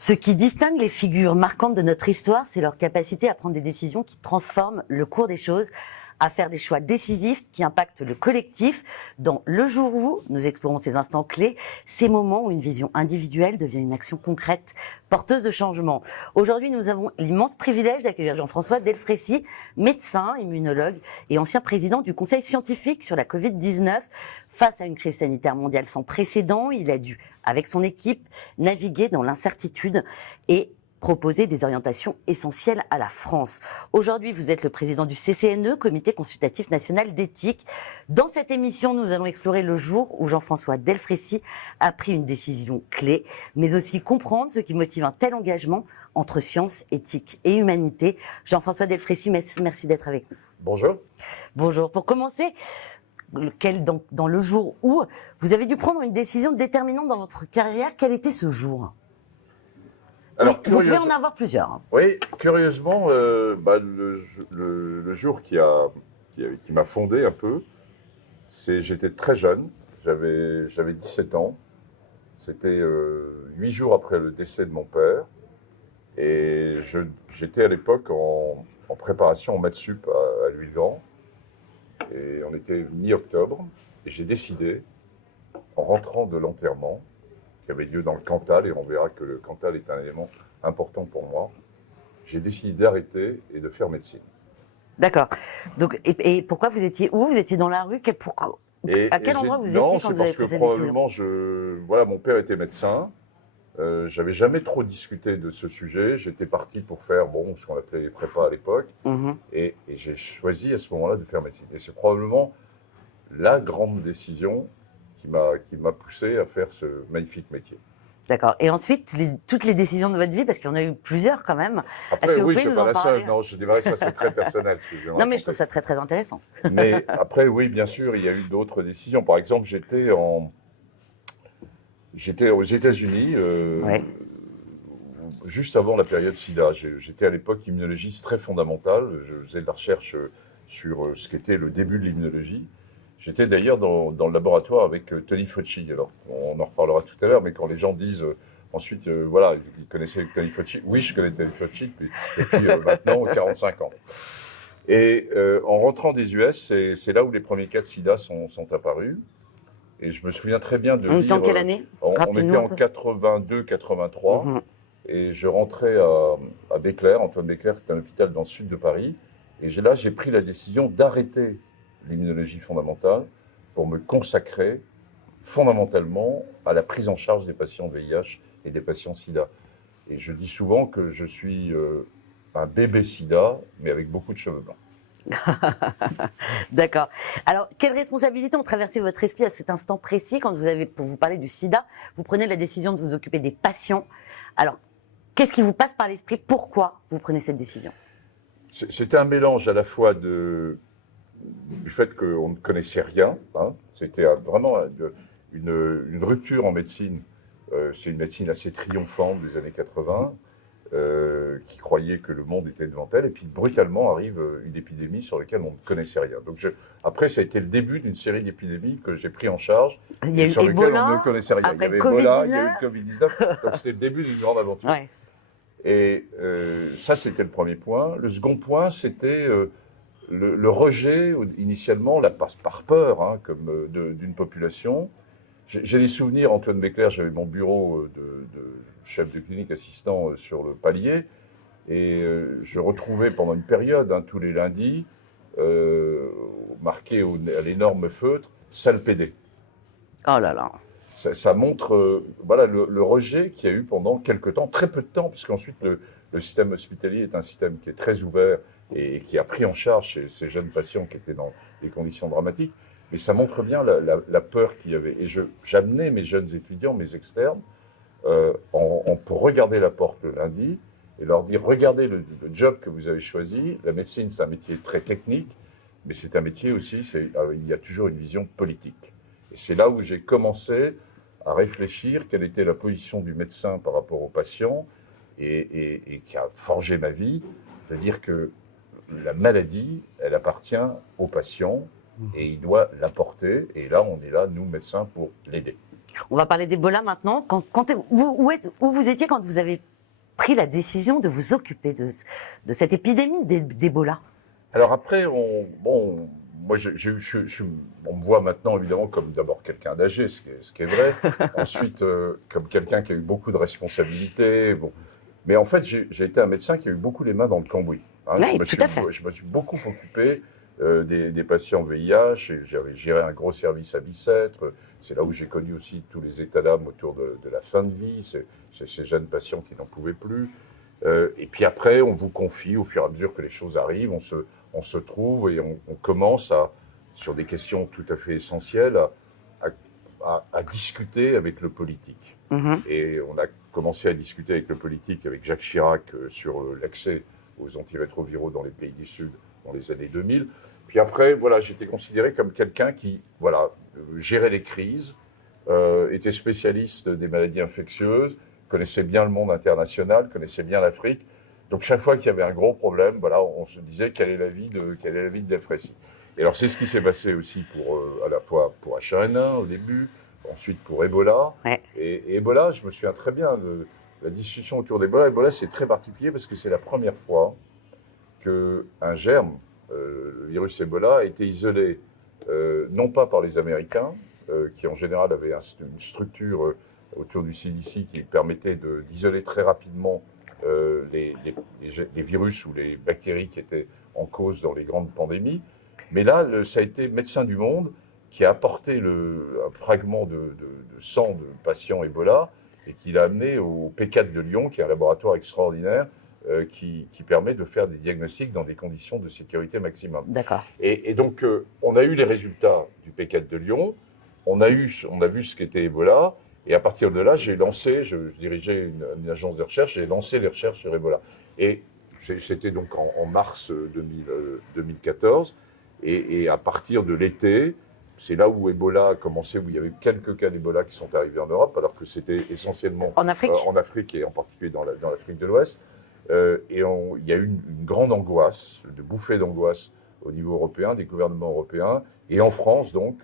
Ce qui distingue les figures marquantes de notre histoire, c'est leur capacité à prendre des décisions qui transforment le cours des choses, à faire des choix décisifs qui impactent le collectif. Dans Le jour où, nous explorons ces instants clés, ces moments où une vision individuelle devient une action concrète, porteuse de changement. Aujourd'hui, nous avons l'immense privilège d'accueillir Jean-François Delfraissy, médecin, immunologue et ancien président du Conseil scientifique sur la Covid-19. Face à une crise sanitaire mondiale sans précédent, il a dû, avec son équipe, naviguer dans l'incertitude et proposer des orientations essentielles à la France. Aujourd'hui, vous êtes le président du CCNE, Comité consultatif national d'éthique. Dans cette émission, nous allons explorer le jour où Jean-François Delfraissy a pris une décision clé, mais aussi comprendre ce qui motive un tel engagement entre science, éthique et humanité. Jean-François Delfraissy, merci d'être avec nous. Bonjour. Bonjour. Pour commencer, dans le jour où vous avez dû prendre une décision déterminante dans votre carrière, quel était ce jour ? Alors, vous pouvez en avoir plusieurs. Oui, curieusement, le jour qui m'a fondé un peu, j'étais très jeune, j'avais 17 ans, c'était 8 jours après le décès de mon père, et j'étais à l'époque en préparation en maths sup à Louis-le-Grand, et on était mi-octobre, et j'ai décidé, en rentrant de l'enterrement, qui avait lieu dans le Cantal, et on verra que le Cantal est un élément important pour moi, j'ai décidé d'arrêter et de faire médecine. D'accord. Donc, et pourquoi vous étiez où ? Vous étiez dans la rue ? À quel endroit vous étiez quand vous avez pris cette décision ? Non, c'est parce que probablement, mon père était médecin, j'avais jamais trop discuté de ce sujet, j'étais parti pour faire, ce qu'on appelait les prépas à l'époque, et j'ai choisi à ce moment-là de faire médecine. Et c'est probablement la grande décision qui m'a poussé à faire ce magnifique métier. D'accord. Et ensuite, toutes les décisions de votre vie, parce qu'il y en a eu plusieurs quand même. Après, oui, c'est pas la seule. Non, je dirais que ça, c'est très personnel. Non, mais je trouve ça très, très intéressant. Mais après, oui, bien sûr, il y a eu d'autres décisions. Par exemple, j'étais aux États-Unis, juste avant la période SIDA. J'étais à l'époque immunologiste très fondamental. Je faisais de la recherche sur ce qu'était le début de l'immunologie. J'étais d'ailleurs dans le laboratoire avec Tony Fauci. Alors, on en reparlera tout à l'heure, mais quand les gens disent ensuite, ils connaissaient Tony Fauci. Oui, je connais Tony Fauci depuis maintenant 45 ans. Et en rentrant des US, c'est là où les premiers cas de sida sont apparus. Et je me souviens très bien de lire… En quelle année ? On était en 82-83. Et je rentrais à Béclair, Antoine Béclair, qui est un hôpital dans le sud de Paris. Et là, j'ai pris la décision d'arrêter l'immunologie fondamentale pour me consacrer fondamentalement à la prise en charge des patients VIH et des patients SIDA. Et je dis souvent que je suis un bébé SIDA, mais avec beaucoup de cheveux blancs. D'accord. Alors, quelles responsabilités ont traversé votre esprit à cet instant précis quand pour vous parler du SIDA, vous prenez la décision de vous occuper des patients. Alors, qu'est-ce qui vous passe par l'esprit ? Pourquoi vous prenez cette décision ? C'était un mélange à la fois du fait qu'on ne connaissait rien. C'était vraiment une rupture en médecine. C'est une médecine assez triomphante des années 80, qui croyait que le monde était devant elle. Et puis, brutalement, arrive une épidémie sur laquelle on ne connaissait rien. Donc, après, ça a été le début d'une série d'épidémies que j'ai pris en charge et sur lesquelles on ne connaissait rien. Il y avait Ebola, il y a eu le Covid-19. Donc, c'était le début d'une grande aventure. Ouais. Et ça, c'était le premier point. Le second point, c'était le rejet, initialement, par peur, comme d'une population. J'ai des souvenirs, Antoine Béclair, j'avais mon bureau de chef de clinique assistant sur le palier, et je retrouvais pendant une période, tous les lundis, marqué à l'énorme feutre, salle PD. Oh là là. Ça montre le rejet qu'il y a eu pendant quelques temps, très peu de temps, puisqu'ensuite le système hospitalier est un système qui est très ouvert et qui a pris en charge ces jeunes patients qui étaient dans des conditions dramatiques. Mais ça montre bien la peur qu'il y avait. Et j'amenais mes jeunes étudiants, mes externes, pour regarder la porte le lundi et leur dire, regardez le job que vous avez choisi. La médecine, c'est un métier très technique, mais c'est un métier aussi, il y a toujours une vision politique. Et c'est là où j'ai commencé à réfléchir quelle était la position du médecin par rapport au patient et qui a forgé ma vie, de dire que la maladie, elle appartient au patient et il doit l'apporter. Et là, on est là, nous, médecins, pour l'aider. On va parler d'Ebola maintenant. Où vous étiez quand vous avez pris la décision de vous occuper de cette épidémie d'Ebola? Alors après, moi, on me voit maintenant évidemment comme d'abord quelqu'un d'âgé, ce qui est vrai. Ensuite, comme quelqu'un qui a eu beaucoup de responsabilités. Bon. Mais en fait, j'ai été un médecin qui a eu beaucoup les mains dans le cambouis. Hein. Oui, tout à fait. Je me suis beaucoup occupé des patients VIH. J'avais géré un gros service à Bicêtre. C'est là où j'ai connu aussi tous les états d'âme autour de la fin de vie, ces jeunes patients qui n'en pouvaient plus. Et puis après, on vous confie, au fur et à mesure que les choses arrivent, on se trouve et on commence sur des questions tout à fait essentielles, à discuter avec le politique. Et on a commencé à discuter avec le politique, avec Jacques Chirac, sur l'accès aux antirétroviraux dans les pays du Sud dans les années 2000. Puis après, voilà, j'étais considéré comme quelqu'un qui, voilà, gérait les crises, était spécialiste des maladies infectieuses, connaissait bien le monde international, connaissait bien l'Afrique. Donc chaque fois qu'il y avait un gros problème, voilà, on se disait quelle est la vie de Delfrécy. Et alors c'est ce qui s'est passé aussi à la fois pour H1N1 au début, ensuite pour Ebola. Ouais. Et Ebola, je me souviens très bien de la discussion autour d'Ebola. Ebola, c'est très particulier parce que c'est la première fois qu'un germe, le virus Ebola, a été isolé non pas par les Américains, qui en général avaient une structure autour du CDC qui permettait d'isoler très rapidement les virus ou les bactéries qui étaient en cause dans les grandes pandémies. Mais là, ça a été Médecins du Monde qui a apporté un fragment de sang de patients Ebola et qui l'a amené au P4 de Lyon, qui est un laboratoire extraordinaire qui permet de faire des diagnostics dans des conditions de sécurité maximum. D'accord. Et donc, on a eu les résultats du P4 de Lyon, on a vu ce qu'était Ebola, et à partir de là, je dirigeais une agence de recherche, j'ai lancé les recherches sur Ebola. Et c'était donc en mars 2014, et à partir de l'été, c'est là où Ebola a commencé, où il y avait quelques cas d'Ebola qui sont arrivés en Europe, alors que c'était essentiellement en Afrique et en particulier dans l'Afrique de l'Ouest. Et il y a eu une grande angoisse, de bouffée d'angoisse au niveau européen, des gouvernements européens. Et en France, donc,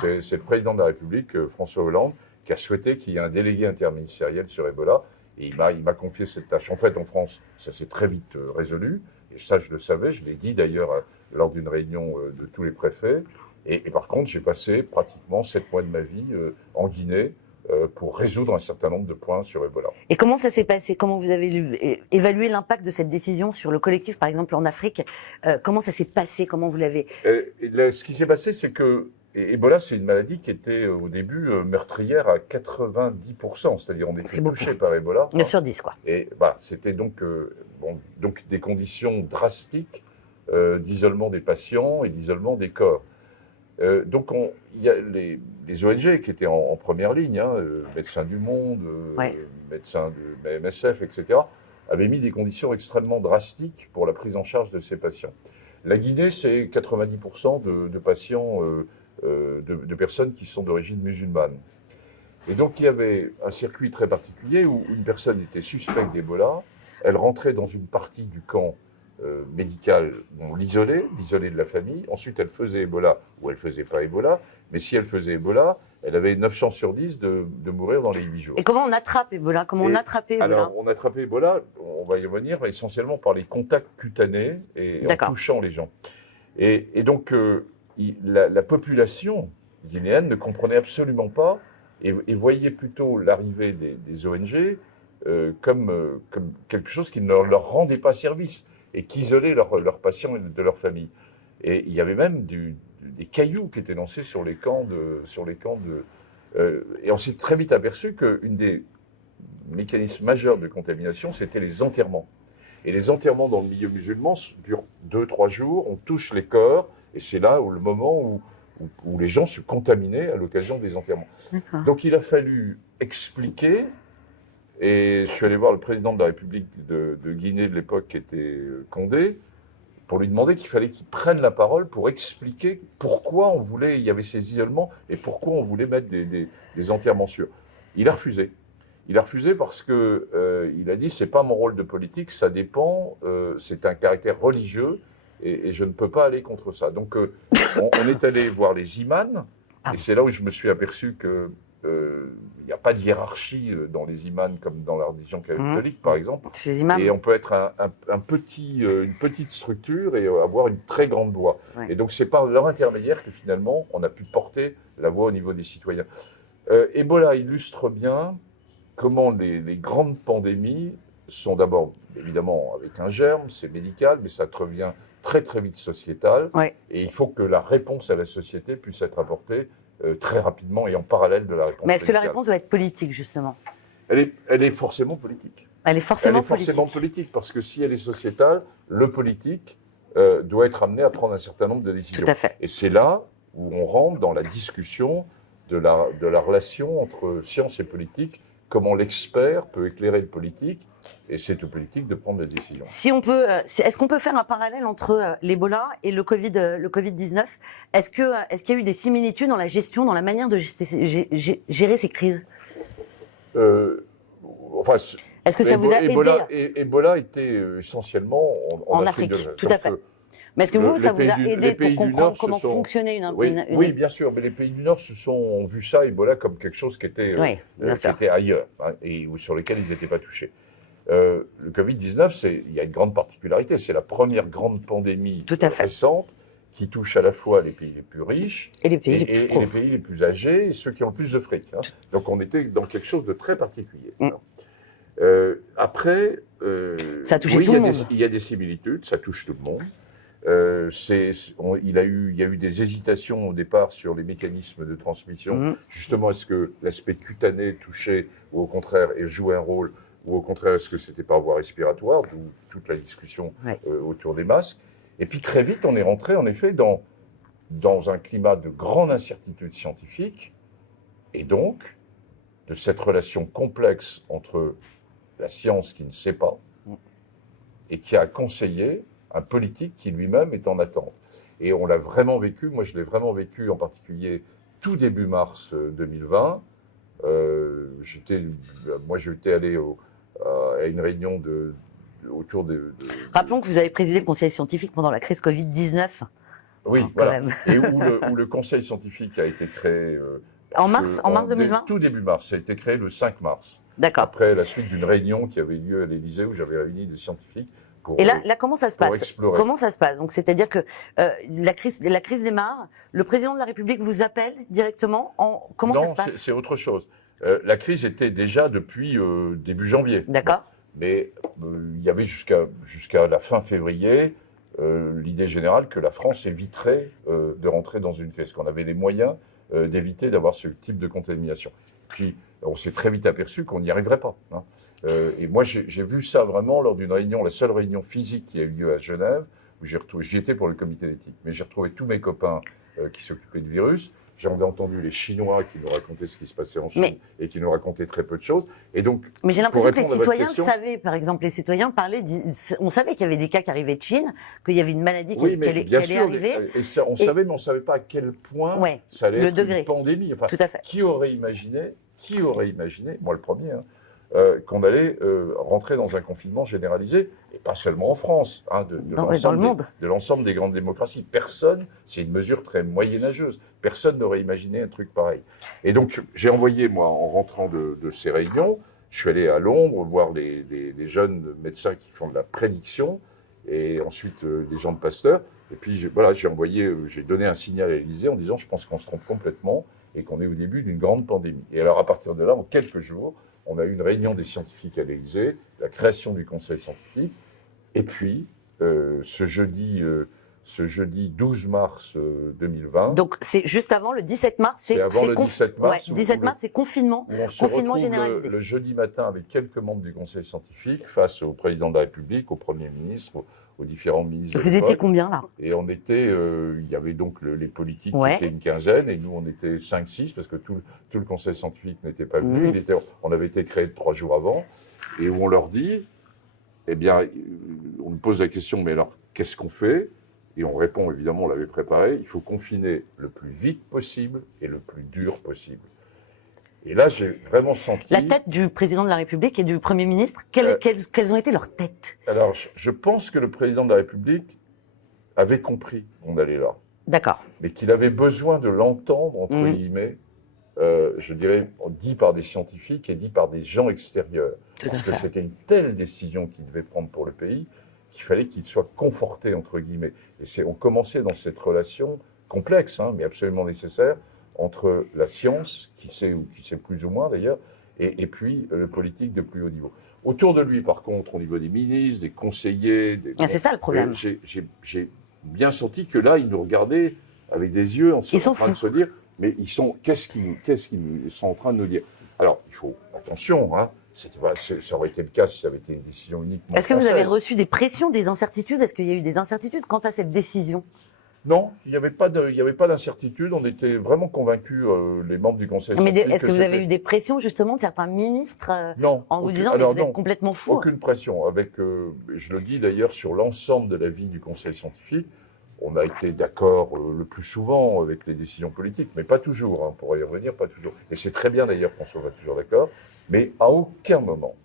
c'est le président de la République, François Hollande, qui a souhaité qu'il y ait un délégué interministériel sur Ebola. Et il m'a confié cette tâche. En fait, en France, ça s'est très vite résolu. Et ça, je le savais. Je l'ai dit d'ailleurs lors d'une réunion de tous les préfets. Et par contre, j'ai passé pratiquement 7 mois de ma vie en Guinée pour résoudre un certain nombre de points sur Ebola. Et comment ça s'est passé? Comment vous avez évalué l'impact de cette décision sur le collectif, par exemple en Afrique? Comment ça s'est passé? Comment vous l'avez... Ce qui s'est passé, c'est que Ebola, c'est une maladie qui était au début meurtrière à 90%, c'est-à-dire on était touché par Ebola. 9 sur 10, quoi. Et c'était donc des conditions drastiques d'isolement des patients et d'isolement des corps. Donc il y a les ONG qui étaient en première ligne, Médecins du Monde, Médecins de MSF, etc., avaient mis des conditions extrêmement drastiques pour la prise en charge de ces patients. La Guinée, c'est 90% de patients, de personnes qui sont d'origine musulmane. Et donc il y avait un circuit très particulier où une personne était suspecte d'Ebola, elle rentrait dans une partie du camp médical, on l'isolait de la famille, ensuite elle faisait Ebola ou elle ne faisait pas Ebola, mais si elle faisait Ebola, elle avait 9 chances sur 10 de mourir dans les 8 jours. Et comment on attrape Ebola? Alors, on attrapait Ebola, on va y revenir, essentiellement par les contacts cutanés et en touchant les gens. Et donc, la population guinéenne ne comprenait absolument pas et voyait plutôt l'arrivée des ONG comme quelque chose qui ne leur rendait pas service et qui isolait leurs patients de leur famille. Et il y avait même des cailloux qui étaient lancés sur les camps et on s'est très vite aperçu qu'un des mécanismes majeurs de contamination, c'était les enterrements. Et les enterrements dans le milieu musulman durent 2-3 jours, on touche les corps, et c'est là le moment où les gens se contaminaient à l'occasion des enterrements. Donc il a fallu expliquer. Et je suis allé voir le président de la République de Guinée de l'époque, qui était Condé, pour lui demander qu'il fallait qu'il prenne la parole pour expliquer pourquoi il y avait ces isolements et pourquoi on voulait mettre des enterrements sûrs. Il a refusé. Il a refusé parce qu'il a dit c'est pas mon rôle de politique, ça dépend, c'est un caractère religieux et je ne peux pas aller contre ça. Donc on est allé voir les imams et c'est là où je me suis aperçu que il n'y a pas de hiérarchie dans les imams comme dans la religion catholique, par exemple. Chez les imams. Et on peut être une petite structure et avoir une très grande voix. Ouais. Et donc, c'est par leur intermédiaire que finalement, on a pu porter la voix au niveau des citoyens. Ebola illustre bien comment les grandes pandémies sont d'abord, évidemment, avec un germe, c'est médical, mais ça devient très très vite sociétal. Ouais. Et il faut que la réponse à la société puisse être apportée très rapidement et en parallèle de la réponse Mais est-ce que la médicale. réponse doit être politique, justement? Elle est forcément politique. Elle est forcément politique, parce que si elle est sociétale, le politique doit être amené à prendre un certain nombre de décisions. Tout à fait. Et c'est là où on rentre dans la discussion de la relation entre science et politique, comment l'expert peut éclairer le politique, et c'est au politique de prendre la décision. Si on peut, est-ce qu'on peut faire un parallèle entre l'Ebola et le Covid-19 ? Est-ce qu'il y a eu des similitudes dans la gestion, dans la manière de gérer ces crises ? Est-ce que ça vous a aidé Ebola était essentiellement en Afrique, tout à fait. Mais est-ce que vous, ça vous a aidé pour comprendre comment fonctionnait une... Oui, bien sûr, mais les pays du Nord ont vu ça, Ebola, comme quelque chose qui était ailleurs, hein, et sur lequel ils n'étaient pas touchés. Le Covid-19, il y a une grande particularité, c'est la première grande pandémie récente qui touche à la fois les pays les plus riches et les pays les plus âgés et ceux qui ont le plus de fric. Hein. Donc on était dans quelque chose de très particulier. Après, ça a touché tout le monde. Il y a des similitudes, ça touche tout le monde. Il y a eu des hésitations au départ sur les mécanismes de transmission. Justement, est-ce que l'aspect cutané touchait ou au contraire jouait un rôle, ou au contraire est-ce que c'était par voie respiratoire, d'où toute la discussion autour des masques. Et puis très vite, on est rentré en effet dans un climat de grande incertitude scientifique et donc de cette relation complexe entre la science qui ne sait pas et qui a conseillé un politique qui lui-même est en attente. Et on l'a vraiment vécu, moi je l'ai vraiment vécu en particulier tout début mars 2020. J'étais allé à une réunion autour de... Rappelons que vous avez présidé le conseil scientifique pendant la crise Covid-19. Oui, voilà. Et où le conseil scientifique a été créé... en mars 2020 Tout début mars, ça a été créé le 5 mars. D'accord. Après la suite d'une réunion qui avait lieu à l'Élysée où j'avais réuni des scientifiques. Et là, comment ça se passe ? Comment ça se passe ? Donc, c'est-à-dire que la crise démarre, le président de la République vous appelle directement. Comment ça se passe ? Non, c'est autre chose. La crise était déjà depuis début janvier. D'accord. Mais il y avait jusqu'à la fin février l'idée générale que la France éviterait de rentrer dans une crise, qu'on avait les moyens d'éviter d'avoir ce type de contamination. Puis, on s'est très vite aperçu qu'on n'y arriverait pas. Hein. Et moi, j'ai vu ça vraiment lors d'une réunion, la seule réunion physique qui a eu lieu à Genève, où j'y étais pour le comité d'éthique, mais j'ai retrouvé tous mes copains qui s'occupaient du virus. J'en ai entendu les Chinois qui nous racontaient ce qui se passait en Chine et qui nous racontaient très peu de choses. Et donc, mais j'ai l'impression que les citoyens savaient, par exemple, les citoyens parlaient, on savait qu'il y avait des cas qui arrivaient de Chine, qu'il y avait une maladie qui allait arriver. On savait, mais on ne savait pas à quel point ça allait être une pandémie. Enfin, tout à fait. Qui aurait imaginé, moi le premier, qu'on allait rentrer dans un confinement généralisé, et pas seulement en France, hein, de l'ensemble des grandes démocraties. Personne, c'est une mesure très moyenâgeuse, personne n'aurait imaginé un truc pareil. Et donc, j'ai envoyé, moi, en rentrant de ces réunions, je suis allé à Londres voir les jeunes médecins qui font de la prédiction, et ensuite les gens de Pasteur, et puis j'ai donné un signal à l'Élysée en disant, je pense qu'on se trompe complètement, et qu'on est au début d'une grande pandémie. Et alors, à partir de là, en quelques jours, on a eu une réunion des scientifiques à l'Élysée, la création du conseil scientifique, et puis ce jeudi 12 mars 2020. Donc c'est juste avant le 17 mars. C'est avant le 17 mars. 17 mars, c'est confinement. Confinement généralisé. Le jeudi matin avec quelques membres du conseil scientifique face au président de la République, au Premier ministre, aux différents ministres. Vous étiez combien là ? Et on était, il y avait donc les politiques qui étaient une quinzaine, et nous on était 5-6 parce que tout le conseil scientifique n'était pas venu. On avait été créé 3 jours avant, et où on leur dit, eh bien, on nous pose la question, mais alors qu'est-ce qu'on fait ? Et on répond, évidemment, on l'avait préparé, il faut confiner le plus vite possible et le plus dur possible. Et là, j'ai vraiment senti... La tête du président de la République et du Premier ministre, quelles ont été leurs têtes ? Alors, je pense que le président de la République avait compris qu'on allait là. D'accord. Mais qu'il avait besoin de l'entendre, entre guillemets, je dirais, dit par des scientifiques et dit par des gens extérieurs. Parce que c'était une telle décision qu'il devait prendre pour le pays qu'il fallait qu'il soit conforté, entre guillemets. Et on commençait dans cette relation complexe, mais absolument nécessaire, entre la science, qui sait plus ou moins d'ailleurs, et puis le politique de plus haut niveau. Autour de lui, par contre, au niveau des ministres, des conseillers... c'est ça le problème. J'ai bien senti que là, ils nous regardaient avec des yeux en train de se dire, mais qu'est-ce qu'ils sont en train de nous dire? Alors, il faut, attention, ça aurait été le cas si ça avait été une décision uniquement Est-ce que vous avez reçu des pressions, des incertitudes? Est-ce qu'il y a eu des incertitudes quant à cette décision? Non, il n'y avait pas d'incertitude. On était vraiment convaincus, les membres du Conseil scientifique. Mais est-ce que vous avez eu des pressions justement de certains ministres non, en vous disant que vous êtes complètement fou? Aucune pression. Je le dis d'ailleurs sur l'ensemble de la vie du Conseil scientifique, on a été d'accord le plus souvent avec les décisions politiques, mais pas toujours. On pourrait y revenir, pas toujours. Et c'est très bien d'ailleurs qu'on soit pas toujours d'accord. Mais à aucun moment,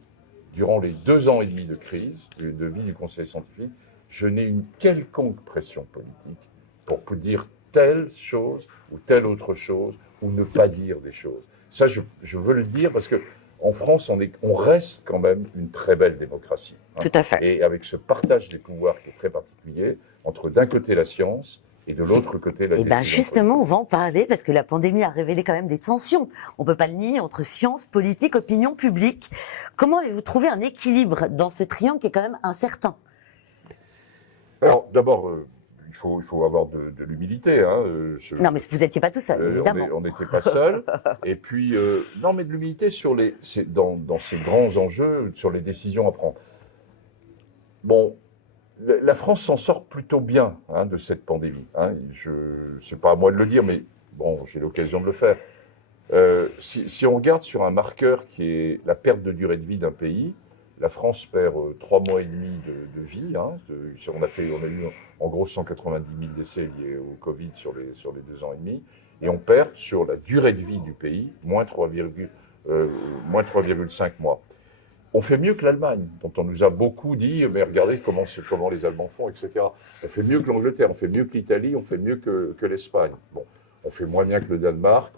durant les 2 ans et demi de crise, de vie du Conseil scientifique, je n'ai une quelconque pression politique pour dire telle chose ou telle autre chose, ou ne pas dire des choses. Ça, je veux le dire parce qu'en France, on reste quand même une très belle démocratie. Tout à fait. Et avec ce partage des pouvoirs qui est très particulier, entre d'un côté la science et de l'autre côté la décision. Et bien justement, on va en parler parce que la pandémie a révélé quand même des tensions. On ne peut pas le nier entre science, politique, opinion publique. Comment avez-vous trouvé un équilibre dans ce triangle qui est quand même incertain? Alors, d'abord, il faut avoir de l'humilité. Non, mais vous n'étiez pas tout seul, évidemment. On n'était pas seul. Et puis, non, mais de l'humilité dans ces grands enjeux, sur les décisions à prendre. Bon, la France s'en sort plutôt bien de cette pandémie. C'est pas à moi de le dire, mais bon, j'ai l'occasion de le faire. Si on regarde sur un marqueur qui est la perte de durée de vie d'un pays, la France perd 3 mois et demi de vie. On a eu en gros 190 000 décès liés au Covid sur les 2 ans et demi. Et on perd sur la durée de vie du pays, moins 3,5 mois. On fait mieux que l'Allemagne, dont on nous a beaucoup dit, mais regardez comment les Allemands font, etc. On fait mieux que l'Angleterre, on fait mieux que l'Italie, on fait mieux que l'Espagne. Bon, on fait moins bien que le Danemark.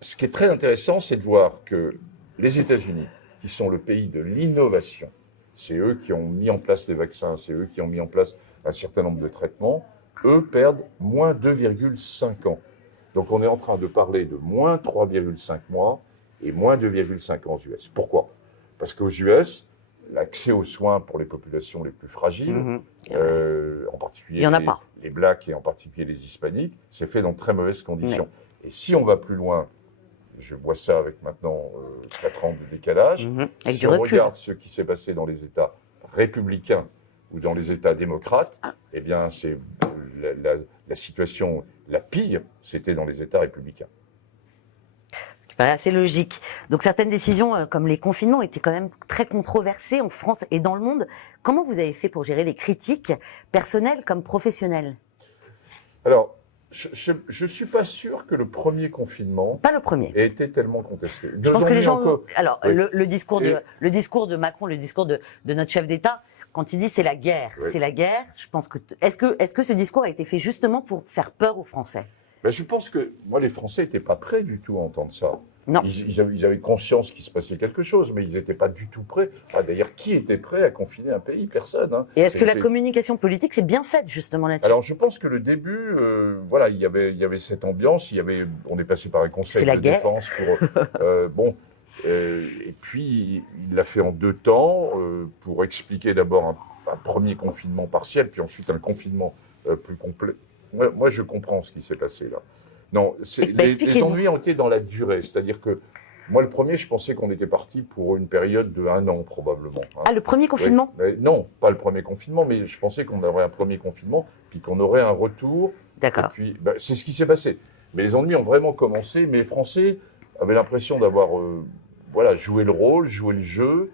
Ce qui est très intéressant, c'est de voir que les États-Unis, qui sont le pays de l'innovation, c'est eux qui ont mis en place les vaccins, c'est eux qui ont mis en place un certain nombre de traitements, eux perdent moins 2,5 ans. Donc on est en train de parler de moins 3,5 mois et moins 2,5 ans aux US. Pourquoi? Parce qu'aux US, l'accès aux soins pour les populations les plus fragiles, en particulier les Blacks et en particulier les Hispaniques, c'est fait dans de très mauvaises conditions. Et si on va plus loin, je vois ça avec maintenant 4 ans de décalage, si on regarde ce qui s'est passé dans les États républicains ou dans les États démocrates, eh bien, c'est la situation la pire, c'était dans les États républicains. Ce qui paraît assez logique. Donc certaines décisions, comme les confinements, étaient quand même très controversées en France et dans le monde. Comment vous avez fait pour gérer les critiques, personnelles comme professionnelles? Alors, je ne suis pas sûr que le premier confinement ait été tellement contesté. Je pense que les gens... Alors, oui. le discours de Macron, le discours de notre chef d'État, quand il dit c'est la guerre, c'est la guerre, je pense que... Est-ce que ce discours a été fait justement pour faire peur aux Français? Ben, je pense que moi, les Français n'étaient pas prêts du tout à entendre ça. Non. Ils avaient conscience qu'il se passait quelque chose, mais ils n'étaient pas du tout prêts. D'ailleurs, qui était prêt à confiner un pays? Personne. Et est-ce que la communication politique s'est bien faite justement là-dessus? Alors, je pense que le début, il y avait cette ambiance. On est passé par un conseil de défense pour et puis il l'a fait en 2 temps pour expliquer d'abord un premier confinement partiel, puis ensuite un confinement plus complet. Moi, je comprends ce qui s'est passé là. Non, les ennuis ont été dans la durée. C'est-à-dire que moi, le premier, je pensais qu'on était parti pour une période de 1 an probablement. Ah, le premier confinement? Non, pas le premier confinement, mais je pensais qu'on aurait un premier confinement, puis qu'on aurait un retour. D'accord. Et puis, c'est ce qui s'est passé. Mais les ennuis ont vraiment commencé. Mais les Français avaient l'impression d'avoir joué le rôle, joué le jeu,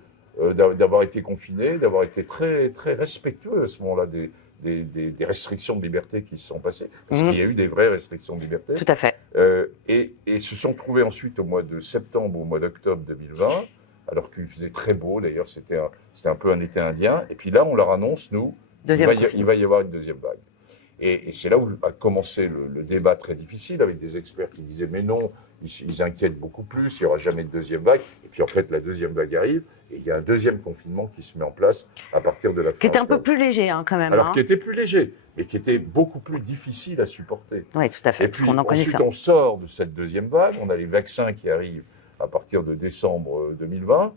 d'avoir été confinés, d'avoir été très, très respectueux à ce moment-là des restrictions de liberté qui se sont passées, parce qu'il y a eu des vraies restrictions de liberté. Tout à fait. Et se sont trouvés ensuite au mois de septembre ou au mois d'octobre 2020, alors qu'il faisait très beau, d'ailleurs c'était un peu un été indien, et puis là on leur annonce, nous, il va y avoir une deuxième vague. Et c'est là où a commencé le débat très difficile, avec des experts qui disaient mais non, ils inquiètent beaucoup plus, il n'y aura jamais de deuxième vague. Et puis en fait, la deuxième vague arrive, et il y a un deuxième confinement qui se met en place à partir de la fin Qui était un peu octobre. plus léger quand même. Alors qui était plus léger, mais qui était beaucoup plus difficile à supporter. Oui, tout à fait, Et parce puis qu'on en connaît ensuite, ça. on sort de cette deuxième vague, on a les vaccins qui arrivent à partir de décembre 2020.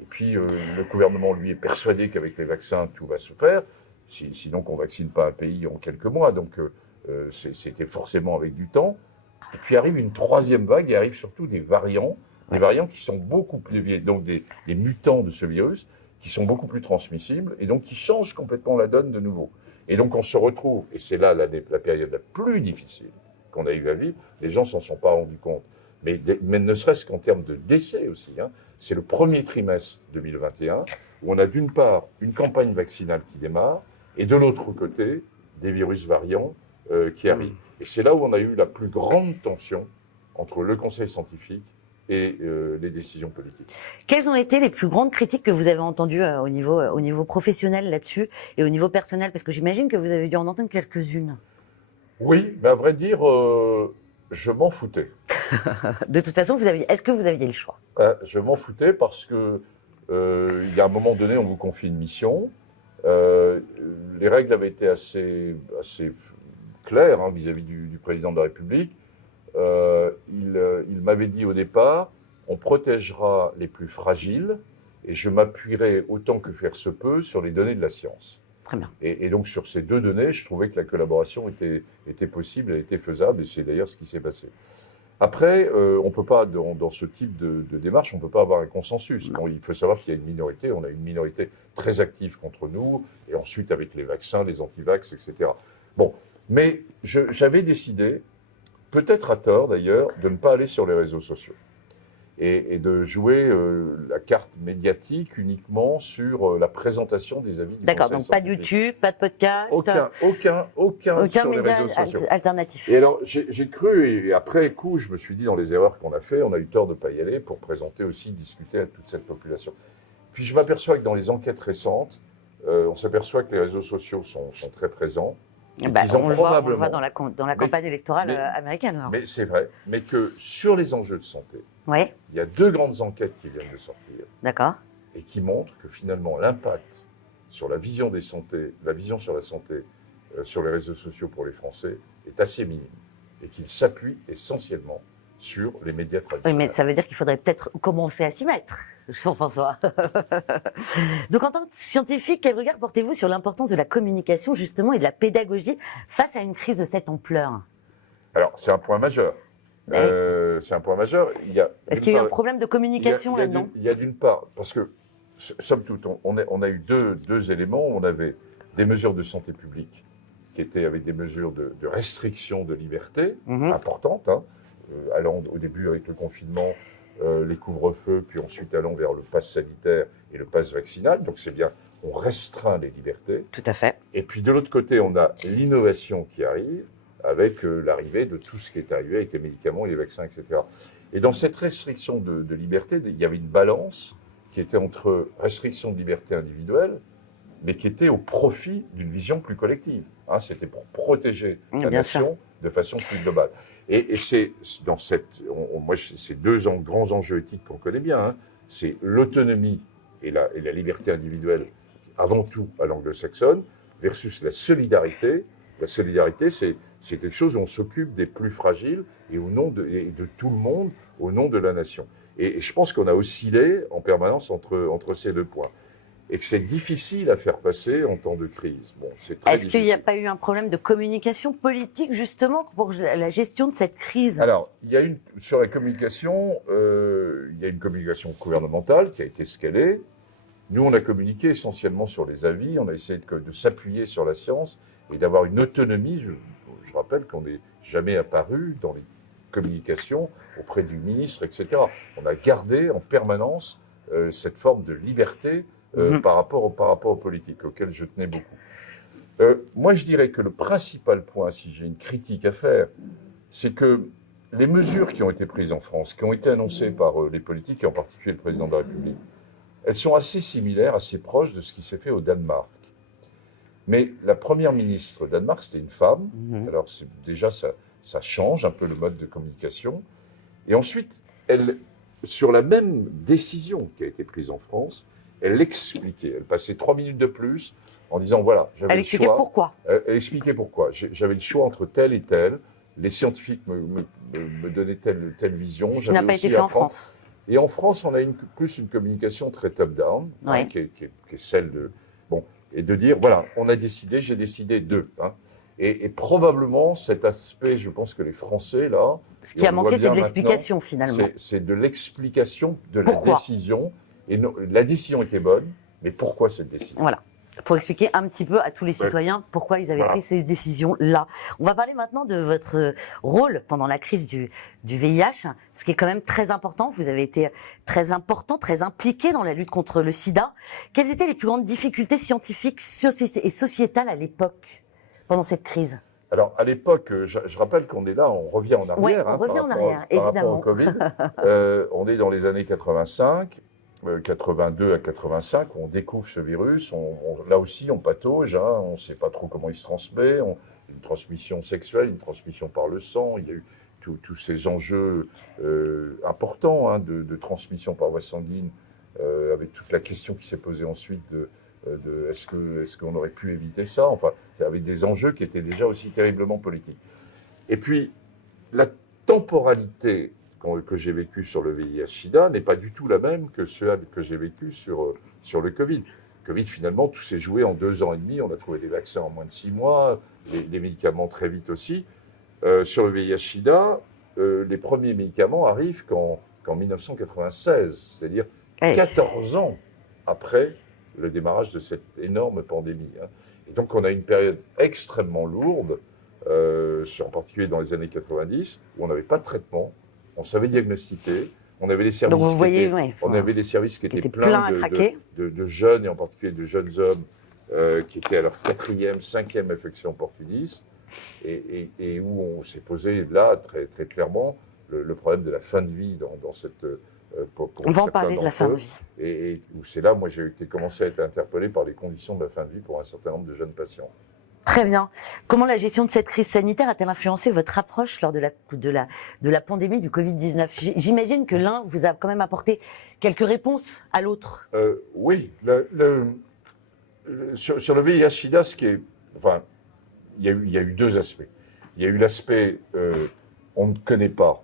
Et puis, le gouvernement, lui, est persuadé qu'avec les vaccins, tout va se faire. Sinon, qu'on ne vaccine pas un pays en quelques mois. Donc, c'était forcément avec du temps. Et puis, arrive une troisième vague et arrivent surtout des variants qui sont beaucoup plus... Donc, des mutants de ce virus qui sont beaucoup plus transmissibles et donc qui changent complètement la donne de nouveau. Et donc, on se retrouve, et c'est là la période la plus difficile qu'on a eu à vivre, les gens ne s'en sont pas rendus compte. Mais ne serait-ce qu'en termes de décès aussi, c'est le premier trimestre 2021 où on a d'une part une campagne vaccinale qui démarre et de l'autre côté des virus variants qui arrivent. Et c'est là où on a eu la plus grande tension entre le conseil scientifique et les décisions politiques. Quelles ont été les plus grandes critiques que vous avez entendues au niveau professionnel là-dessus et au niveau personnel? Parce que j'imagine que vous avez dû en entendre quelques-unes. Oui, mais à vrai dire, je m'en foutais. De toute façon, est-ce que vous aviez le choix? Je m'en foutais parce que il y a un moment donné, on vous confie une mission. Les règles avaient été assez claires vis-à-vis du président de la République. Il m'avait dit au départ, on protégera les plus fragiles et je m'appuierai autant que faire se peut sur les données de la science. Très bien. Et donc sur ces deux données, je trouvais que la collaboration était possible, elle était faisable, et c'est d'ailleurs ce qui s'est passé. Après, on ne peut pas, dans ce type de démarche, on ne peut pas avoir un consensus. Bon, il faut savoir qu'il y a une minorité, on a une minorité très active contre nous, et ensuite avec les vaccins, les antivax, etc. Bon, mais j'avais décidé, peut-être à tort d'ailleurs, de ne pas aller sur les réseaux sociaux et de jouer la carte médiatique uniquement sur la présentation des avis du D'accord, Conseil donc pas de scientifique. YouTube, pas de podcast, Aucun sur les média réseaux sociaux. alternatif. Et alors, j'ai cru, et après coup, je me suis dit, dans les erreurs qu'on a fait, on a eu tort de ne pas y aller pour présenter aussi, discuter à toute cette population. Puis je m'aperçois que dans les enquêtes récentes, on s'aperçoit que les réseaux sociaux sont très présents. On le voit dans la campagne électorale américaine. Alors. Mais c'est vrai, mais que sur les enjeux de santé, ouais. il y a deux grandes enquêtes qui viennent de sortir. D'accord. Et qui montrent que finalement l'impact sur la vision sur la santé sur les réseaux sociaux pour les Français est assez minime et qu'il s'appuie essentiellement sur les médias traditionnels. Oui, mais ça veut dire qu'il faudrait peut-être commencer à s'y mettre, Jean-François. Donc en tant que scientifique, quel regard portez-vous sur l'importance de la communication justement et de la pédagogie face à une crise de cette ampleur? Alors c'est un point majeur. C'est un point majeur. Est-ce qu'il y a eu un problème de communication là-dedans? Il y a d'une part, parce que somme toute, on a eu deux éléments. On avait des mesures de santé publique qui étaient avec des mesures de restriction de liberté importantes, allant au début avec le confinement, les couvre-feux, puis ensuite allant vers le pass sanitaire et le pass vaccinal. Donc c'est bien, on restreint les libertés. Tout à fait. Et puis de l'autre côté, on a l'innovation qui arrive avec l'arrivée de tout ce qui est arrivé avec les médicaments et les vaccins, etc. Et dans cette restriction de liberté, il y avait une balance qui était entre restriction de liberté individuelle, mais qui était au profit d'une vision plus collective. C'était pour protéger la nation de façon plus globale. Et c'est dans ces deux grands enjeux éthiques qu'on connaît bien, c'est l'autonomie et la liberté individuelle, avant tout à l'anglo-saxonne, versus la solidarité. La solidarité, c'est quelque chose où on s'occupe des plus fragiles et de tout le monde au nom de la nation. Et je pense qu'on a oscillé en permanence entre ces deux points. Et que c'est difficile à faire passer en temps de crise. Bon, c'est très difficile. Est-ce qu'il n'y a pas eu un problème de communication politique, justement, pour la gestion de cette crise? Alors, sur la communication, il y a une communication gouvernementale qui a été ce qu'elle est. Nous, on a communiqué essentiellement sur les avis. On a essayé de s'appuyer sur la science et d'avoir une autonomie. Je rappelle qu'on n'est jamais apparu dans les communications auprès du ministre, etc. On a gardé en permanence cette forme de liberté par rapport aux politiques, auxquelles je tenais beaucoup. Moi, je dirais que le principal point, si j'ai une critique à faire, c'est que les mesures qui ont été prises en France, qui ont été annoncées par les politiques, et en particulier le président de la République, elles sont assez similaires, assez proches de ce qui s'est fait au Danemark. Mais la première ministre du Danemark, c'était une femme. Mhm. Alors déjà, ça change un peu le mode de communication. Et ensuite, sur la même décision qui a été prise en France, elle l'expliquait. Elle passait 3 minutes de plus en disant, voilà, j'avais Elle le expliquait choix. pourquoi. Elle expliquait pourquoi. J'avais le choix entre tel et tel. Les scientifiques me donnaient telle vision. Ce qui n'a pas été fait en France. Et en France, on a plus une communication très top-down, Ouais. qui est celle de... Bon, et de dire, voilà, on a décidé, j'ai décidé de... Hein. Et probablement, cet aspect, je pense que les Français, là... Ce qui a manqué, c'est de l'explication, finalement. C'est de l'explication de la Pourquoi décision. Et non, la décision était bonne, mais pourquoi cette décision? Voilà. Pour expliquer un petit peu à tous les citoyens pourquoi ils avaient pris ces décisions-là. On va parler maintenant de votre rôle pendant la crise du VIH, ce qui est quand même très important. Vous avez été très important, très impliqué dans la lutte contre le sida. Quelles étaient les plus grandes difficultés scientifiques et sociétales à l'époque, pendant cette crise? Alors, à l'époque, je rappelle qu'on est là, on revient en arrière. Oui, on revient en arrière, évidemment. Par rapport au Covid. On est dans les années 85. 82 à 85, on découvre ce virus, là aussi on patauge, hein, on ne sait pas trop comment il se transmet, une transmission sexuelle, une transmission par le sang, il y a eu tous ces enjeux importants hein, de transmission par voie sanguine, avec toute la question qui s'est posée ensuite de est-ce qu'on aurait pu éviter ça, enfin, avec des enjeux qui étaient déjà aussi terriblement politiques. Et puis, la temporalité que j'ai vécu sur le VIH-Sida n'est pas du tout la même que celle que j'ai vécu sur le Covid. Le Covid, finalement, tout s'est joué en 2 ans et demi. On a trouvé des vaccins en moins de 6 mois, des médicaments très vite aussi. Sur le VIH-Sida, les premiers médicaments arrivent qu'en 1996, c'est-à-dire 14 ans après le démarrage de cette énorme pandémie. Hein. Et donc, on a une période extrêmement lourde, en particulier dans les années 90, où on n'avait pas de traitement. On savait diagnostiquer, on avait les services, on avait des services qui étaient pleins de jeunes, et en particulier de jeunes hommes qui étaient à leur 4e, 5e infection opportuniste, et où on s'est posé là très, très clairement le problème de la fin de vie dans cette... on va en parler de la fin de vie. Et où c'est là, moi, j'ai commencé à être interpellé par les conditions de la fin de vie pour un certain nombre de jeunes patients. Très bien. Comment la gestion de cette crise sanitaire a-t-elle influencé votre approche lors de la pandémie du Covid-19 ? J'imagine que l'un vous a quand même apporté quelques réponses à l'autre. Oui. Sur le VIH-Sida, il y a eu 2 aspects. Il y a eu l'aspect on ne connaît pas,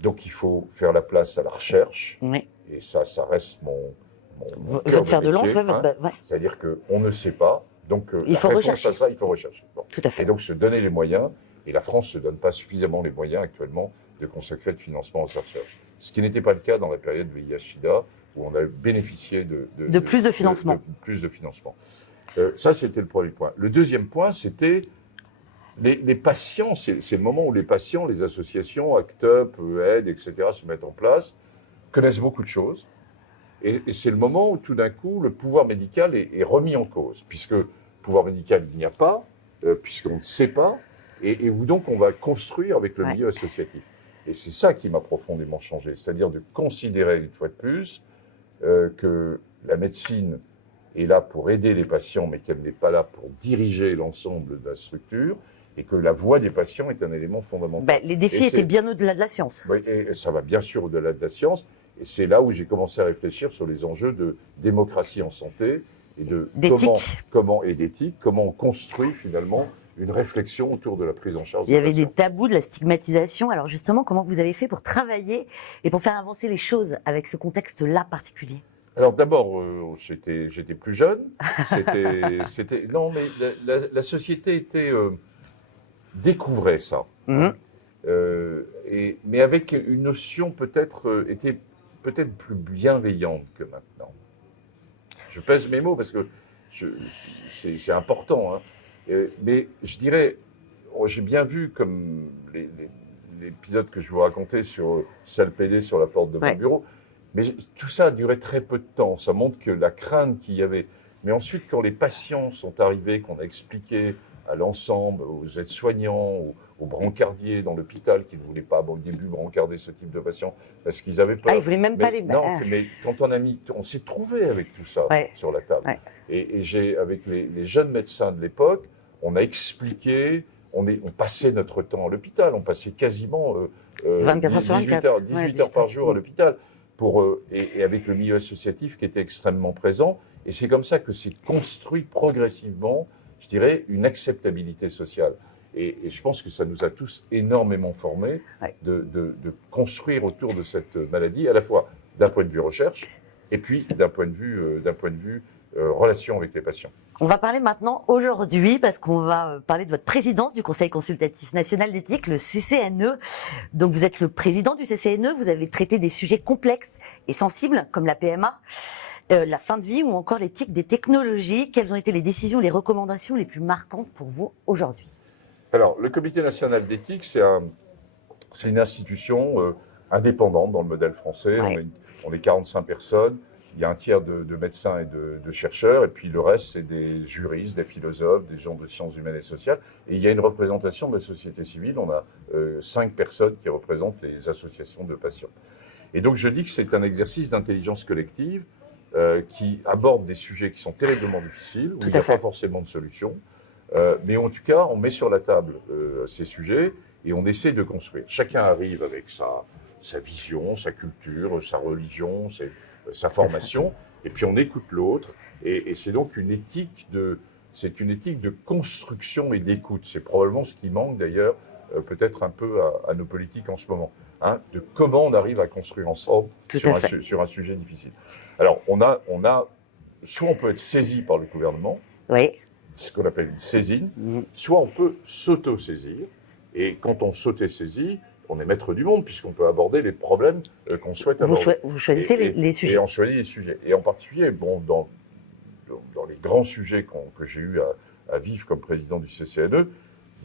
donc il faut faire la place à la recherche. Oui. Et ça reste votre fer de lance, ouais. C'est-à-dire qu'on ne sait pas. Donc, il faut rechercher. À ça, il faut rechercher. Bon. Tout à fait. Et donc, se donner les moyens, et la France ne se donne pas suffisamment les moyens actuellement de consacrer de financement aux chercheurs. Ce qui n'était pas le cas dans la période VIH-Sida, où on a bénéficié de plus de financement. Ça, c'était le premier point. Le deuxième point, c'était les patients. C'est le moment où les patients, les associations, ACT UP, AID, etc., se mettent en place, connaissent beaucoup de choses. Et c'est le moment où, tout d'un coup, le pouvoir médical est remis en cause, puisque pouvoir médical, il n'y a pas, puisqu'on ne sait pas, et où donc on va construire avec le milieu associatif. Et c'est ça qui m'a profondément changé, c'est-à-dire de considérer, une fois de plus, que la médecine est là pour aider les patients, mais qu'elle n'est pas là pour diriger l'ensemble de la structure, et que la voix des patients est un élément fondamental. Les défis étaient bien au-delà de la science. Oui, et ça va bien sûr au-delà de la science, et c'est là où j'ai commencé à réfléchir sur les enjeux de démocratie en santé, et d'éthique, comment on construit finalement une réflexion autour de la prise en charge. Il y avait des tabous, de la stigmatisation. Alors justement, comment vous avez fait pour travailler et pour faire avancer les choses avec ce contexte-là particulier ? Alors d'abord, j'étais plus jeune. Non, mais la société découvrait ça. Mais avec une notion était peut-être plus bienveillante que maintenant. Je pèse mes mots parce que c'est important. Hein. Mais je dirais, j'ai bien vu comme l'épisode que je vous racontais sur salle PD sur la porte de mon bureau, mais tout ça a duré très peu de temps. Ça montre que la crainte qu'il y avait. Mais ensuite, quand les patients sont arrivés, qu'on a expliqué à l'ensemble, aux aides-soignants, aux brancardiers dans l'hôpital qui ne voulaient pas au début brancarder ce type de patients parce qu'ils avaient peur. Ah, ils ne voulaient même pas les mettre. Non, mais quand on s'est trouvé avec tout ça sur la table. Ouais. Et j'ai, avec les jeunes médecins de l'époque, on a expliqué, on passait notre temps à l'hôpital, on passait quasiment 24 heures sur 24. 18 heures par jour à l'hôpital, et avec le milieu associatif qui était extrêmement présent. Et c'est comme ça que s'est construit progressivement, je dirais, une acceptabilité sociale. Et je pense que ça nous a tous énormément formés de construire autour de cette maladie, à la fois d'un point de vue recherche et puis d'un point de vue relation avec les patients. On va parler maintenant aujourd'hui, parce qu'on va parler de votre présidence du Conseil consultatif national d'éthique, le CCNE. Donc vous êtes le président du CCNE, vous avez traité des sujets complexes et sensibles comme la PMA, la fin de vie ou encore l'éthique des technologies. Quelles ont été les décisions, les recommandations les plus marquantes pour vous aujourd'hui ? Alors, le Comité national d'éthique, c'est une institution indépendante dans le modèle français. Ouais. On est 45 personnes. Il y a un tiers de médecins et de chercheurs, et puis le reste, c'est des juristes, des philosophes, des gens de sciences humaines et sociales. Et il y a une représentation de la société civile. On a 5 personnes qui représentent les associations de patients. Et donc, je dis que c'est un exercice d'intelligence collective qui aborde des sujets qui sont terriblement difficiles, où il n'y a pas forcément de solution. Mais en tout cas, on met sur la table ces sujets et on essaie de construire. Chacun arrive avec sa vision, sa culture, sa religion, sa formation, et puis on écoute l'autre. Et c'est donc une éthique de construction et d'écoute. C'est probablement ce qui manque d'ailleurs, peut-être un peu à nos politiques en ce moment, hein, de comment on arrive à construire ensemble sur un sujet difficile. Alors, soit on peut être saisi par le gouvernement. Oui. Ce qu'on appelle une saisine, soit on peut s'auto-saisir, et quand on s'auto-saisit, on est maître du monde, puisqu'on peut aborder les problèmes qu'on souhaite aborder. Vous choisissez les sujets. Et on choisit les sujets. Et en particulier, dans les grands sujets que j'ai eu à vivre comme président du CCNE,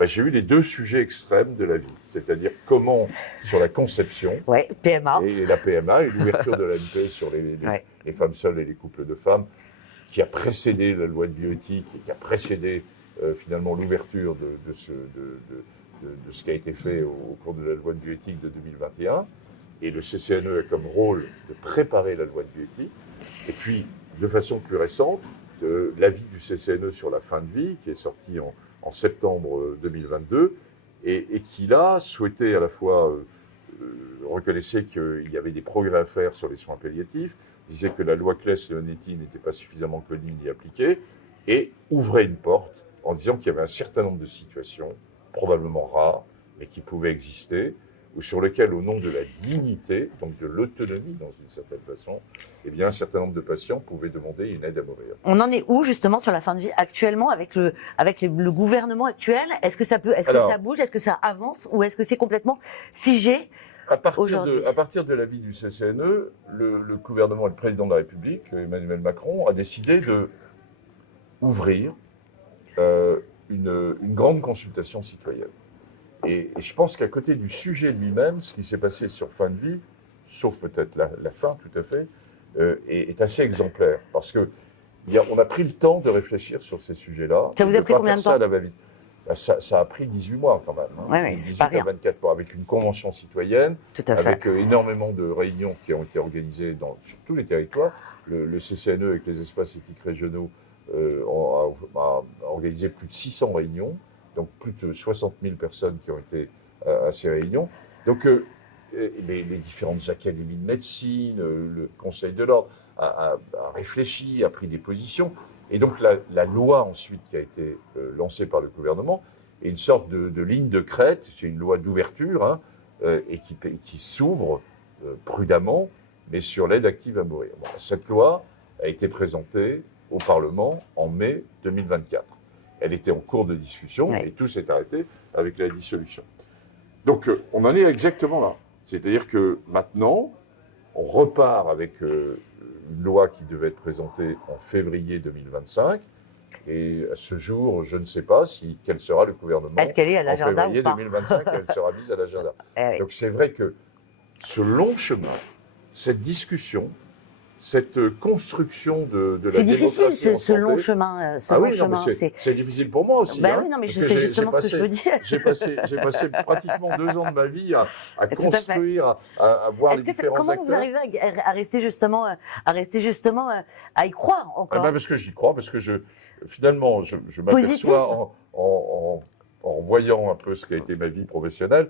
j'ai eu les 2 sujets extrêmes de la vie. C'est-à-dire comment, sur la conception, PMA. Et la PMA, et l'ouverture de l'AMP sur les femmes seules et les couples de femmes, qui a précédé la loi de bioéthique et qui a précédé finalement l'ouverture de ce qui a été fait au cours de la loi de bioéthique de 2021. Et le CCNE a comme rôle de préparer la loi de bioéthique. Et puis, de façon plus récente, l'avis du CCNE sur la fin de vie, qui est sorti en septembre 2022, et qui là souhaitait à la fois reconnaissait qu'il y avait des progrès à faire sur les soins palliatifs, disait que la loi Claes-Leonetti n'était pas suffisamment connue ni appliquée, et ouvrait une porte en disant qu'il y avait un certain nombre de situations, probablement rares, mais qui pouvaient exister, ou sur lesquelles, au nom de la dignité, donc de l'autonomie dans une certaine façon, eh bien, un certain nombre de patients pouvaient demander une aide à mourir. On en est où justement sur la fin de vie actuellement avec le gouvernement actuel ? Est-ce que ça bouge ? Est-ce que ça avance ? Ou est-ce que c'est complètement figé ? À partir de l'avis du CCNE, le gouvernement et le président de la République, Emmanuel Macron, a décidé d'ouvrir une grande consultation citoyenne. Et je pense qu'à côté du sujet lui-même, ce qui s'est passé sur fin de vie, sauf peut-être la fin tout à fait, est assez exemplaire. Parce qu'on a pris le temps de réfléchir sur ces sujets-là. Ça vous a pris combien de temps ? Ça a pris 18 mois quand même. Hein. 18 à 24 mois, avec une convention citoyenne, avec énormément de réunions qui ont été organisées sur tous les territoires. Le CCNE, avec les espaces éthiques régionaux, a organisé plus de 600 réunions, donc plus de 60 000 personnes qui ont été à ces réunions. Donc les différentes académies de médecine, le Conseil de l'ordre a réfléchi, a pris des positions. Et donc la loi ensuite qui a été lancée par le gouvernement est une sorte de ligne de crête, c'est une loi d'ouverture et qui s'ouvre prudemment, mais sur l'aide active à mourir. Bon, cette loi a été présentée au Parlement en mai 2024. Elle était en cours de discussion et tout s'est arrêté avec la dissolution. Donc on en est exactement là. C'est-à-dire que maintenant, on repart avec une loi qui devait être présentée en février 2025. Et à ce jour, je ne sais pas quel sera le gouvernement. Est-ce qu'elle est à l'agenda ou pas ? En février 2025, elle sera mise à l'agenda. Donc c'est vrai que ce long chemin, cette discussion, cette construction de la C'est démocratie difficile en ce long santé. chemin. Ah oui, non, mais c'est difficile pour moi aussi. Ben oui, non, mais je sais justement ce que je veux dire. J'ai passé pratiquement 2 ans de ma vie à Tout à fait. construire, à voir les différents Comment acteurs. vous arrivez à rester justement, à y croire Ah encore ben parce que j'y crois, parce que finalement, je Positif. m'aperçois en voyant un peu ce qu'a été ma vie professionnelle,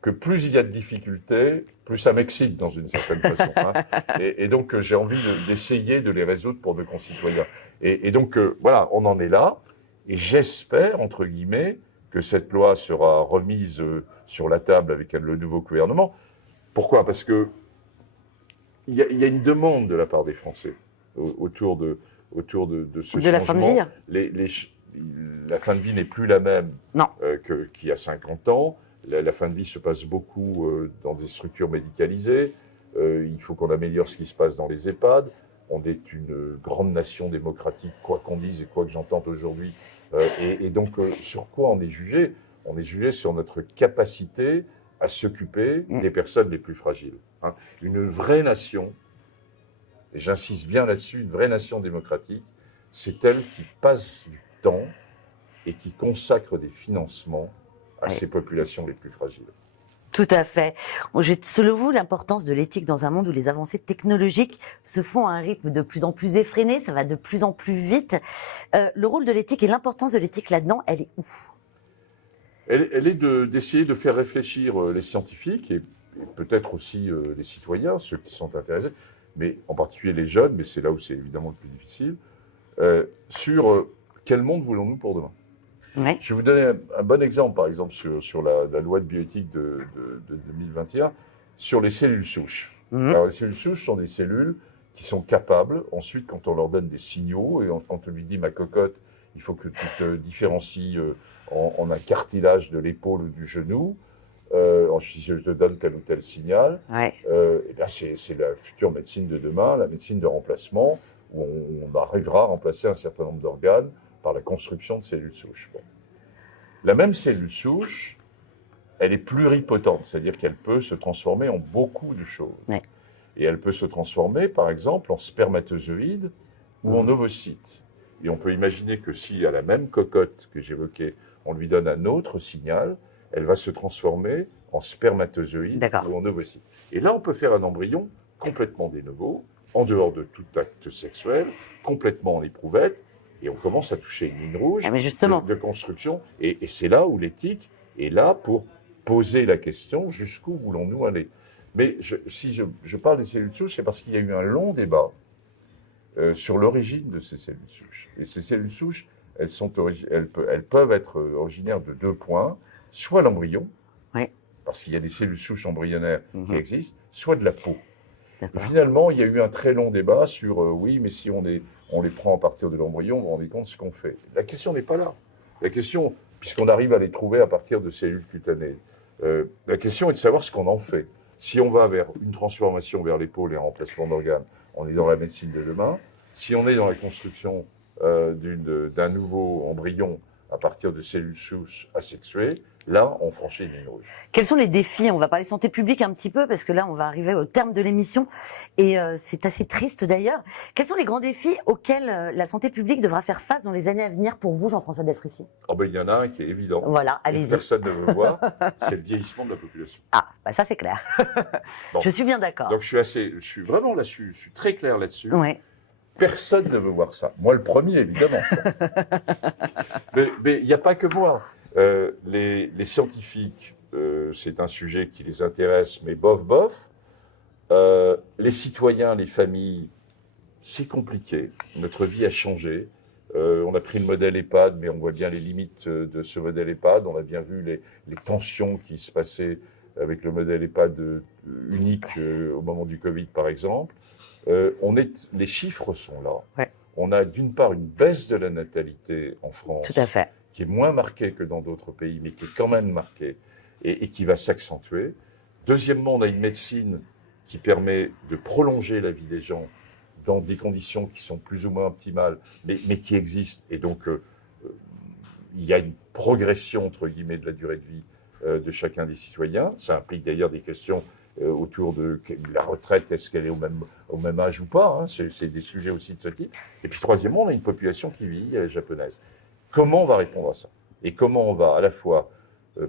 que plus il y a de difficultés, plus ça m'excite dans une certaine façon. Hein. Et donc, j'ai envie d'essayer de les résoudre pour nos concitoyens. Et donc, voilà, on en est là. Et j'espère, entre guillemets, que cette loi sera remise sur la table avec le nouveau gouvernement. Pourquoi ? Parce que il y a une demande de la part des Français autour de ce changement. De la fin de vie. La fin de vie n'est plus la même Non. qu'il y a 50 ans. La fin de vie se passe beaucoup dans des structures médicalisées. Il faut qu'on améliore ce qui se passe dans les EHPAD. On est une grande nation démocratique, quoi qu'on dise et quoi que j'entende aujourd'hui. Et donc, sur quoi on est jugé ? On est jugé sur notre capacité à s'occuper des personnes les plus fragiles. Hein. Une vraie nation, et j'insiste bien là-dessus, une vraie nation démocratique, c'est elle qui passe du temps et qui consacre des financements à ces populations les plus fragiles. Tout à fait. Selon vous, l'importance de l'éthique dans un monde où les avancées technologiques se font à un rythme de plus en plus effréné, ça va de plus en plus vite. Le rôle de l'éthique et l'importance de l'éthique là-dedans, elle est où ? Elle est d'essayer de faire réfléchir les scientifiques et peut-être aussi les citoyens, ceux qui sont intéressés, mais en particulier les jeunes, mais c'est là où c'est évidemment le plus difficile, sur quel monde voulons-nous pour demain. Ouais. Je vais vous donner un bon exemple, par exemple, sur la loi de bioéthique de 2021, sur les cellules souches. Alors, les cellules souches sont des cellules qui sont capables, ensuite, quand on leur donne des signaux, et quand on lui dit « ma cocotte, il faut que tu te différencies en un cartilage de l'épaule ou du genou, si je te donne tel ou tel signal, et bien c'est la future médecine de demain, la médecine de remplacement, où on arrivera à remplacer un certain nombre d'organes par la construction de cellules souches. Bon. La même cellule souche, elle est pluripotente, c'est-à-dire qu'elle peut se transformer en beaucoup de choses. Ouais. Et elle peut se transformer, par exemple, en spermatozoïde ou en ovocyte. Et on peut imaginer que si à la même cocotte que j'évoquais, on lui donne un autre signal, elle va se transformer en spermatozoïde ou en ovocyte. Et là, on peut faire un embryon complètement de novo, en dehors de tout acte sexuel, complètement en éprouvette, et on commence à toucher une ligne rouge de construction. Et c'est là où l'éthique est là pour poser la question, jusqu'où voulons-nous aller ? Mais si je parle des cellules souches, c'est parce qu'il y a eu un long débat sur l'origine de ces cellules souches. Et ces cellules souches, elles peuvent être originaires de 2 points, soit l'embryon, parce qu'il y a des cellules souches embryonnaires qui existent, soit de la peau. Et finalement, il y a eu un très long débat sur oui, mais si on les prend à partir de l'embryon, on se rend compte ce qu'on fait. La question n'est pas là. La question, puisqu'on arrive à les trouver à partir de cellules cutanées, la question est de savoir ce qu'on en fait. Si on va vers une transformation vers l'épaule et un remplacement d'organes, on est dans la médecine de demain. Si on est dans la construction d'un nouveau embryon à partir de cellules souches asexuées, là, on franchit une ligne rouge. Quels sont les défis ? On va parler santé publique un petit peu, parce que là, on va arriver au terme de l'émission, et c'est assez triste d'ailleurs. Quels sont les grands défis auxquels la santé publique devra faire face dans les années à venir pour vous, Jean-François Delfraissy ? Il y en a un qui est évident. Voilà, allez-y. Personne ne veut voir, c'est le vieillissement de la population. Ah, ça c'est clair. Bon. Je suis bien d'accord. Donc je suis vraiment là-dessus, je suis très clair là-dessus. Ouais. Personne ne veut voir ça. Moi, le premier, évidemment. Mais il n'y a pas que moi. Les scientifiques, c'est un sujet qui les intéresse, mais bof. Les citoyens, les familles, c'est compliqué. Notre vie a changé. On a pris le modèle EHPAD, mais on voit bien les limites de ce modèle EHPAD. On a bien vu les tensions qui se passaient avec le modèle EHPAD unique au moment du Covid, par exemple. Les chiffres sont là. Ouais. On a d'une part une baisse de la natalité en France. Tout à fait. Qui est moins marquée que dans d'autres pays, mais qui est quand même marquée et qui va s'accentuer. Deuxièmement, on a une médecine qui permet de prolonger la vie des gens dans des conditions qui sont plus ou moins optimales, mais qui existent. Et donc, il y a une progression, entre guillemets, de la durée de vie de chacun des citoyens. Ça implique d'ailleurs des questions autour de la retraite, est-ce qu'elle est au même âge ou pas, hein, c'est des sujets aussi de ce type. Et puis troisièmement, on a une population qui vit japonaise. Comment on va répondre à ça? Et comment on va à la fois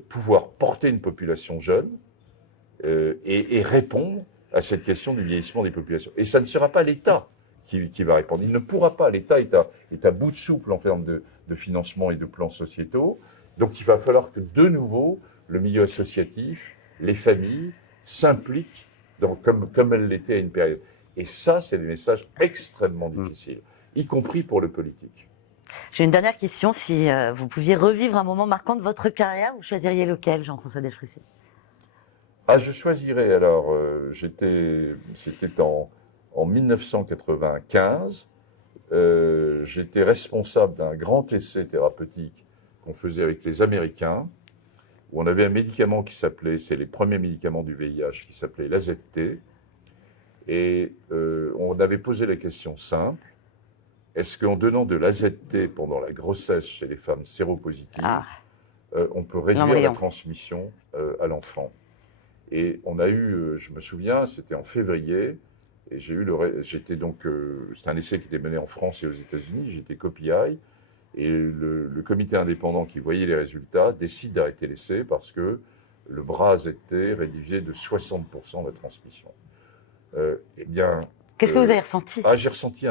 pouvoir porter une population jeune et répondre à cette question du vieillissement des populations. Et ça ne sera pas l'État qui va répondre. Il ne pourra pas. L'État est à bout de souffle en termes de financement et de plans sociétaux. Donc il va falloir que de nouveau, le milieu associatif, les familles s'impliquent comme elles l'étaient à une période. Et ça, c'est des messages extrêmement difficiles, y compris pour le politique. J'ai une dernière question. Si vous pouviez revivre un moment marquant de votre carrière, vous choisiriez lequel, Jean-François Delfraissy? Ah, je choisirais, alors, c'était en 1995, j'étais responsable d'un grand essai thérapeutique qu'on faisait avec les Américains, où on avait un médicament qui s'appelait, c'est les premiers médicaments du VIH, qui s'appelait l'AZT, et on avait posé la question simple, est-ce qu'en donnant de l'AZT pendant la grossesse chez les femmes séropositives, on peut réduire la transmission à l'enfant? Et on a eu, je me souviens, c'était en février, et j'étais donc, c'est un essai qui était mené en France et aux États-Unis, j'étais co-PI, et le comité indépendant qui voyait les résultats décide d'arrêter l'essai parce que le bras AZT réduisait de 60% la transmission. Eh bien, qu'est-ce que vous avez ressenti? J'ai ressenti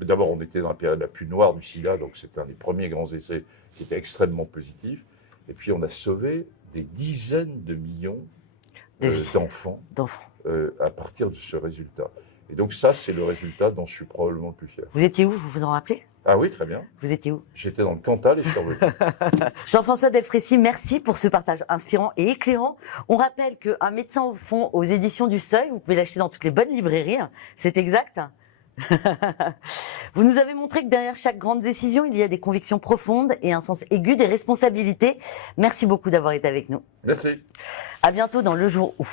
d'abord, on était dans la période la plus noire du SIDA, donc c'était un des premiers grands essais qui était extrêmement positif. Et puis on a sauvé des dizaines de millions d'enfants à partir de ce résultat. Et donc ça, c'est le résultat dont je suis probablement le plus fier. Vous étiez où? Vous vous en rappelez? Ah oui, très bien. Vous étiez où? J'étais dans le Cantal et je suis revenu. Jean-François Delfraissy, merci pour ce partage inspirant et éclairant. On rappelle qu'un médecin au fond aux éditions du Seuil, vous pouvez l'acheter dans toutes les bonnes librairies, c'est exact? Vous nous avez montré que derrière chaque grande décision, il y a des convictions profondes et un sens aigu des responsabilités. Merci beaucoup d'avoir été avec nous. Merci. À bientôt dans Le Jour Où.